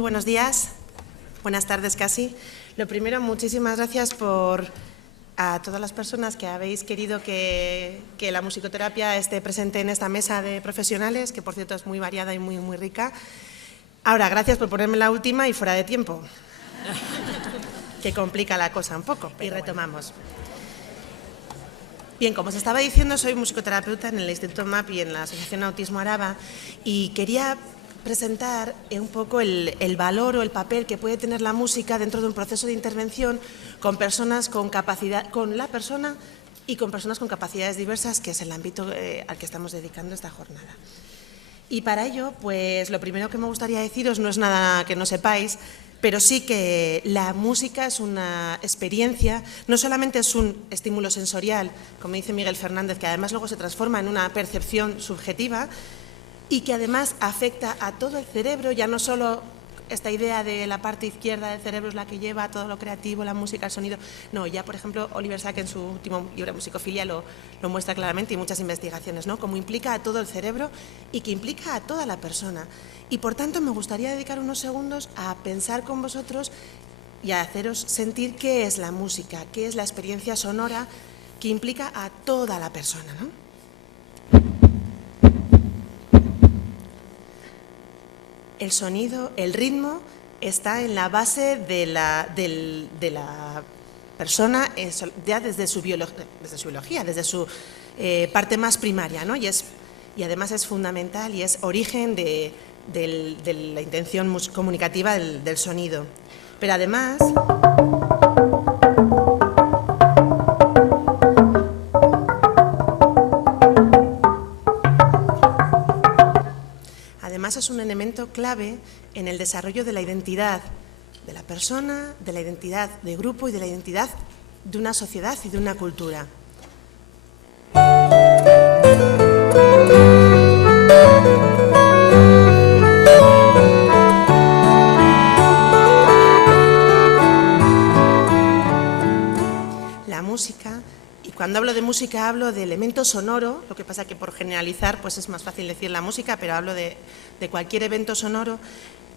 Muy buenos días, buenas tardes casi. Lo primero, muchísimas gracias a todas las personas que habéis querido que la musicoterapia esté presente en esta mesa de profesionales, que por cierto es muy variada y muy rica. Ahora, gracias por ponerme la última y fuera de tiempo, que complica la cosa un poco, y retomamos. Bien, como os estaba diciendo, soy musicoterapeuta en el Instituto MAP y en la Asociación Autismo Araba, y quería presentar un poco el valor o el papel que puede tener la música dentro de un proceso de intervención con personas con capacidad, con la persona y con personas con capacidades diversas, que es el ámbito al que estamos dedicando esta jornada. Y para ello, pues lo primero que me gustaría deciros no es nada que no sepáis, pero sí que la música es una experiencia, no solamente es un estímulo sensorial, como dice Miguel Fernández, que además luego se transforma en una percepción subjetiva, y que además afecta a todo el cerebro, ya no solo esta idea de la parte izquierda del cerebro es la que lleva a todo lo creativo, la música, el sonido. No, ya por ejemplo Oliver Sacks en su último libro Musicofilia lo muestra claramente, y muchas investigaciones, ¿no? Cómo implica a todo el cerebro y que implica a toda la persona. Y por tanto me gustaría dedicar unos segundos a pensar con vosotros y a haceros sentir qué es la música, qué es la experiencia sonora que implica a toda la persona, ¿no? El sonido, el ritmo, está en la base de la persona ya desde su biología, desde su parte más primaria, ¿no? Y además es fundamental y es origen de la intención comunicativa del sonido. Pero además es un elemento clave en el desarrollo de la identidad de la persona, de la identidad de grupo y de la identidad de una sociedad y de una cultura. La música, y cuando hablo de música hablo de elemento sonoro, lo que pasa que por generalizar pues es más fácil decir la música, pero hablo de cualquier evento sonoro,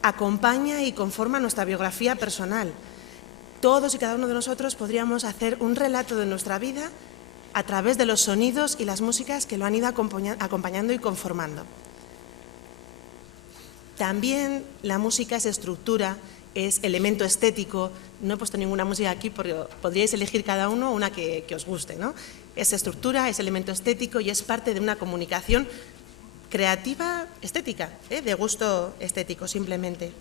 acompaña y conforma nuestra biografía personal. Todos y cada uno de nosotros podríamos hacer un relato de nuestra vida a través de los sonidos y las músicas que lo han ido acompañando y conformando. También la música es estructura, es elemento estético. No he puesto ninguna música aquí porque podríais elegir cada uno una que os guste, ¿no? Es estructura, es elemento estético y es parte de una comunicación creativa estética, de gusto estético simplemente.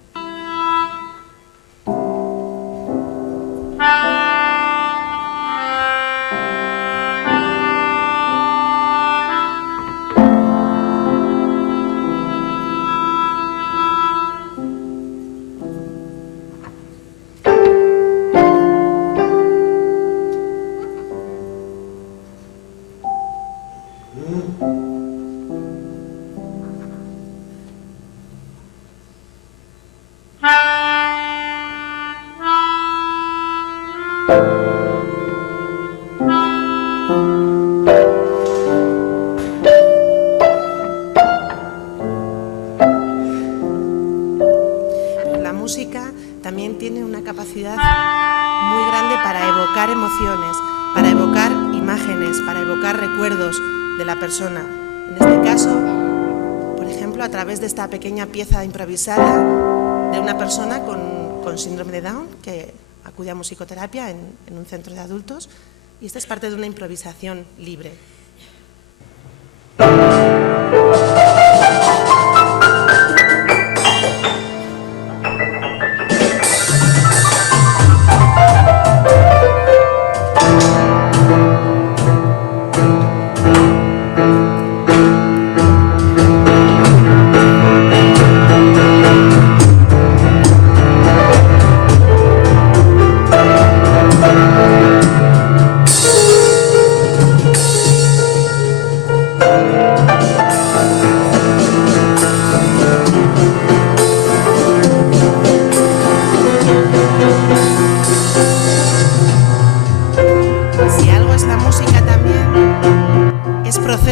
La música también tiene una capacidad muy grande para evocar emociones, para evocar imágenes, para evocar recuerdos de la persona. En este caso, por ejemplo, a través de esta pequeña pieza improvisada de una persona con síndrome de Down que acude a musicoterapia en un centro de adultos, y esta es parte de una improvisación libre.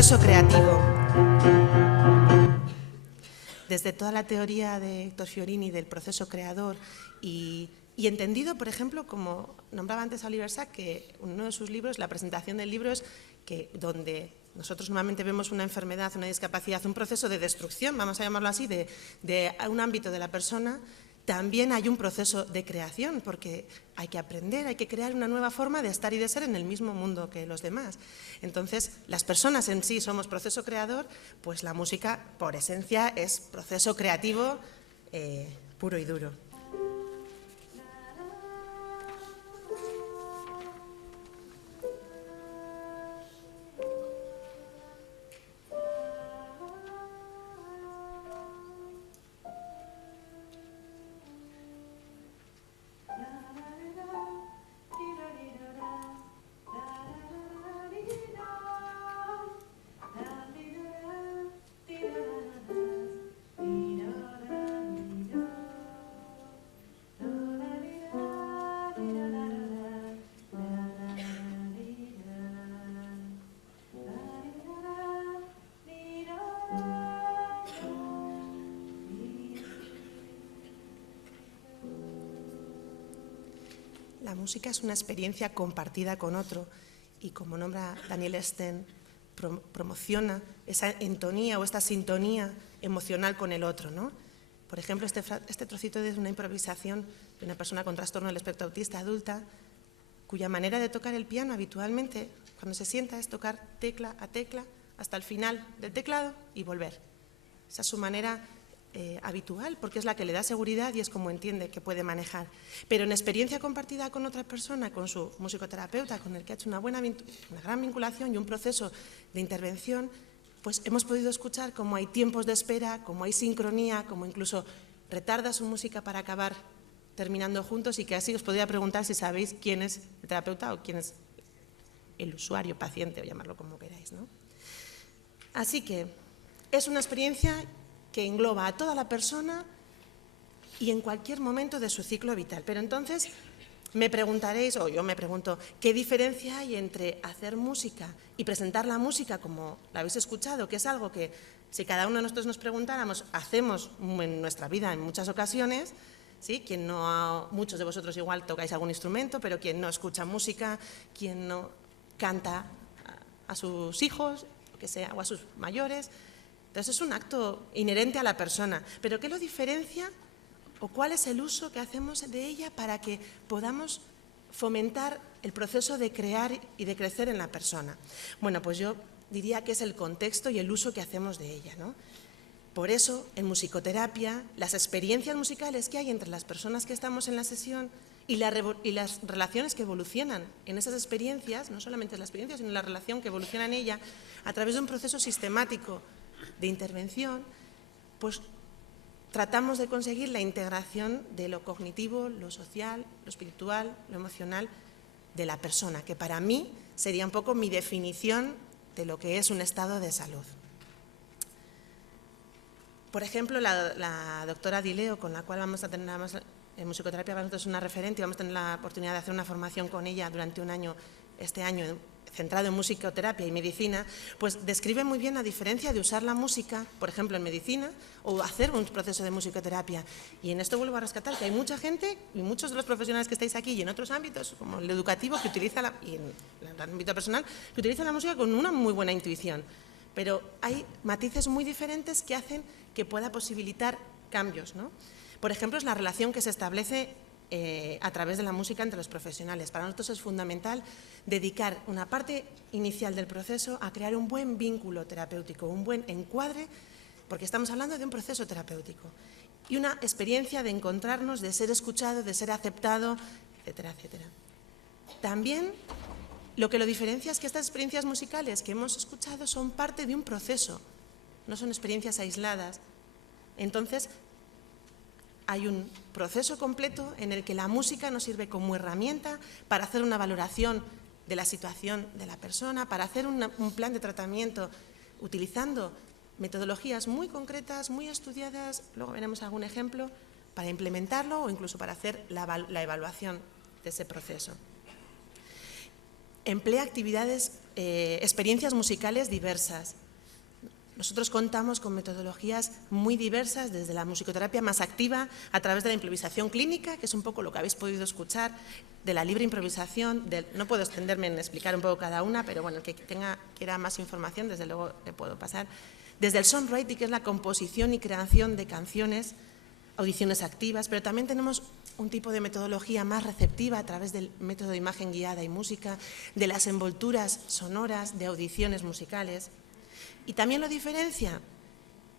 proceso creativo. desde toda la teoría de Héctor Fiorini del proceso creador y entendido, por ejemplo, como nombraba antes a Oliver Sacks, que uno de sus libros, la presentación del libro es que donde nosotros normalmente vemos una enfermedad, una discapacidad, un proceso de destrucción, vamos a llamarlo así, de un ámbito de la persona, también hay un proceso de creación, porque hay que aprender, hay que crear una nueva forma de estar y de ser en el mismo mundo que los demás. Entonces, las personas en sí somos proceso creador, pues la música, por esencia, es proceso creativo puro y duro. La música es una experiencia compartida con otro y, como nombra Daniel Sten, promociona esa entonía o esta sintonía emocional con el otro, ¿no? Por ejemplo, este trocito es una improvisación de una persona con trastorno del espectro autista adulta, cuya manera de tocar el piano habitualmente, cuando se sienta, es tocar tecla a tecla hasta el final del teclado y volver. Esa es su manera habitual, porque es la que le da seguridad y es como entiende que puede manejar. Pero en experiencia compartida con otra persona, con su musicoterapeuta, con el que ha hecho una gran vinculación y un proceso de intervención, pues hemos podido escuchar cómo hay tiempos de espera, cómo hay sincronía, cómo incluso retarda su música para acabar terminando juntos, y que así os podría preguntar si sabéis quién es el terapeuta o quién es el usuario, paciente, o llamarlo como queráis, ¿no? Así que es una experiencia que engloba a toda la persona y en cualquier momento de su ciclo vital. Pero entonces me preguntaréis, o yo me pregunto, ¿qué diferencia hay entre hacer música y presentar la música como la habéis escuchado, que es algo que, si cada uno de nosotros nos preguntáramos, hacemos en nuestra vida en muchas ocasiones, ¿sí? Muchos de vosotros igual tocáis algún instrumento, pero quien no escucha música, quien no canta a sus hijos, o a sus mayores. Entonces es un acto inherente a la persona, pero ¿qué lo diferencia o cuál es el uso que hacemos de ella para que podamos fomentar el proceso de crear y de crecer en la persona? Bueno, pues yo diría que es el contexto y el uso que hacemos de ella, ¿no? Por eso, en musicoterapia, las experiencias musicales que hay entre las personas que estamos en la sesión y las relaciones que evolucionan en esas experiencias, no solamente la experiencia, sino la relación que evoluciona en ella, a través de un proceso sistemático de intervención, pues tratamos de conseguir la integración de lo cognitivo, lo social, lo espiritual, lo emocional de la persona, que para mí sería un poco mi definición de lo que es un estado de salud. Por ejemplo, la doctora Dileo, con la cual vamos a tener, en musicoterapia para nosotros es una referente, y vamos a tener la oportunidad de hacer una formación con ella durante un año, este año, centrado en musicoterapia y medicina, pues describe muy bien la diferencia de usar la música, por ejemplo, en medicina, o hacer un proceso de musicoterapia. Y en esto vuelvo a rescatar que hay mucha gente, y muchos de los profesionales que estáis aquí y en otros ámbitos, como el educativo, y en el ámbito personal, que utilizan la música con una muy buena intuición. Pero hay matices muy diferentes que hacen que pueda posibilitar cambios, ¿no? Por ejemplo, es la relación que se establece a través de la música entre los profesionales. Para nosotros es fundamental dedicar una parte inicial del proceso a crear un buen vínculo terapéutico, un buen encuadre, porque estamos hablando de un proceso terapéutico, y una experiencia de encontrarnos, de ser escuchado, de ser aceptado, etcétera, etcétera. También lo que lo diferencia es que estas experiencias musicales que hemos escuchado son parte de un proceso, no son experiencias aisladas. Entonces, hay un proceso completo en el que la música nos sirve como herramienta para hacer una valoración de la situación de la persona, para hacer un plan de tratamiento utilizando metodologías muy concretas, muy estudiadas, luego veremos algún ejemplo, para implementarlo o incluso para hacer la evaluación de ese proceso. Emplea experiencias musicales diversas. Nosotros contamos con metodologías muy diversas, desde la musicoterapia más activa, a través de la improvisación clínica, que es un poco lo que habéis podido escuchar, de la libre improvisación, no puedo extenderme en explicar un poco cada una, pero bueno, el que quiera más información, desde luego le puedo pasar. Desde el songwriting, que es la composición y creación de canciones, audiciones activas, pero también tenemos un tipo de metodología más receptiva a través del método de imagen guiada y música, de las envolturas sonoras, de audiciones musicales. Y también lo diferencia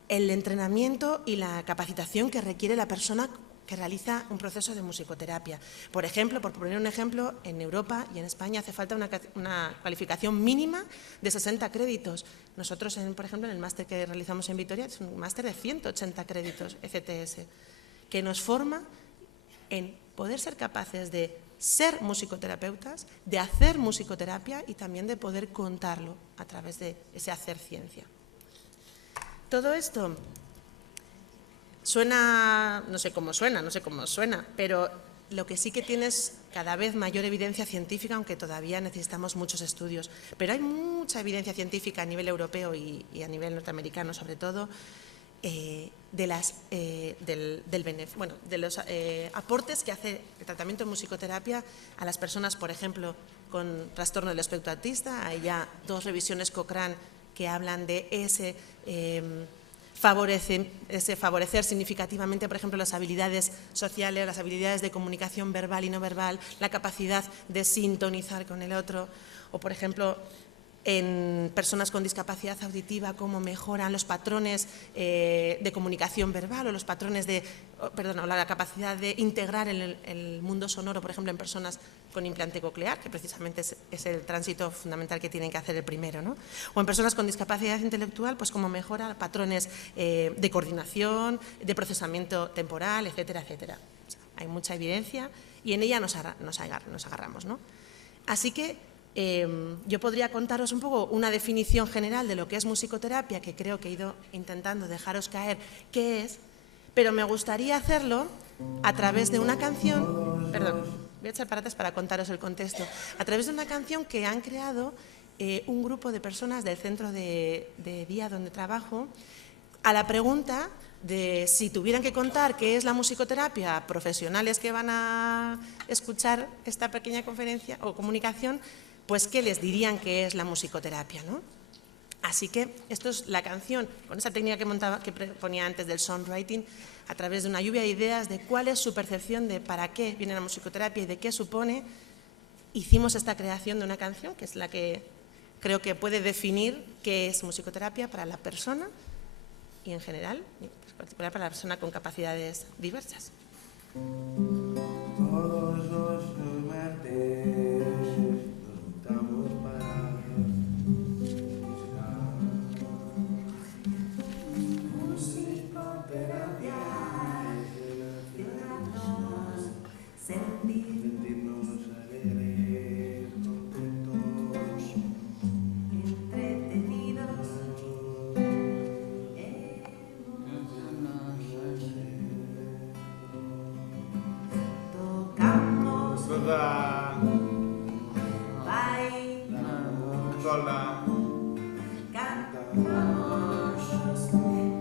el entrenamiento y la capacitación que requiere la persona que realiza un proceso de musicoterapia. Por ejemplo, por poner un ejemplo, en Europa y en España hace falta una cualificación mínima de 60 créditos. Nosotros, por ejemplo, en el máster que realizamos en Vitoria, es un máster de 180 créditos ECTS, que nos forma en poder ser capaces de ser musicoterapeutas, de hacer musicoterapia y también de poder contarlo a través de ese hacer ciencia. Todo esto suena, no sé cómo suena, pero lo que sí que tiene es cada vez mayor evidencia científica, aunque todavía necesitamos muchos estudios. Pero hay mucha evidencia científica a nivel europeo y a nivel norteamericano, sobre todo, de los aportes que hace el tratamiento de musicoterapia a las personas, por ejemplo, con trastorno del espectro autista. Hay ya 2 revisiones Cochrane que hablan de ese favorecer significativamente, por ejemplo, las habilidades sociales, las habilidades de comunicación verbal y no verbal, la capacidad de sintonizar con el otro, o, por ejemplo, en personas con discapacidad auditiva, cómo mejoran los patrones de comunicación verbal o los patrones la capacidad de integrar el mundo sonoro, por ejemplo, en personas con implante coclear, que precisamente es el tránsito fundamental que tienen que hacer el primero, ¿no? O en personas con discapacidad intelectual, pues cómo mejora patrones de coordinación, de procesamiento temporal, etcétera, etcétera. O sea, hay mucha evidencia y en ella nos agarramos, ¿no? Así que yo podría contaros un poco una definición general de lo que es musicoterapia, que creo que he ido intentando dejaros caer qué es, pero me gustaría hacerlo a través de una canción, perdón, voy a echar para atrás para contaros el contexto, a través de una canción que han creado un grupo de personas del centro de día donde trabajo, a la pregunta de si tuvieran que contar qué es la musicoterapia a profesionales que van a escuchar esta pequeña conferencia o comunicación, pues ¿qué les dirían que es la musicoterapia, ¿no? Así que esto es la canción, con esa técnica que ponía antes del songwriting, a través de una lluvia de ideas de cuál es su percepción de para qué viene la musicoterapia y de qué supone, hicimos esta creación de una canción, que es la que creo que puede definir qué es musicoterapia para la persona y en general, en particular para la persona con capacidades diversas. Todos los martes juntamos para musicoterapia, sentirnos alegres, contentos, entretenidos, tocamos, bailamos, cantamos,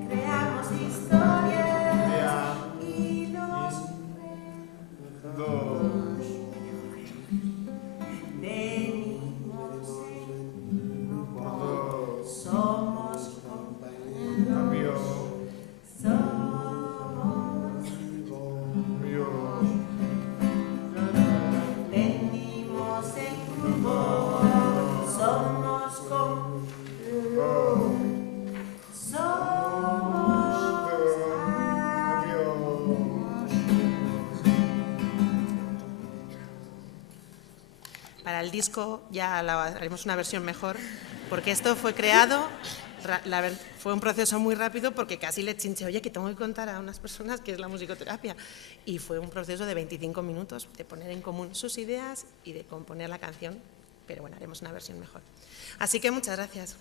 creamos historias y nos reímos. Venimos en grupo, somos compañeros, somos amigos. Venimos en grupo, somos compañeros, somos amigos. Para el disco ya haremos una versión mejor, porque esto fue creado, fue un proceso muy rápido porque casi le chinché, oye, que tengo que contar a unas personas qué es la musicoterapia. Y fue un proceso de 25 minutos de poner en común sus ideas y de componer la canción, pero bueno, haremos una versión mejor. Así que muchas gracias.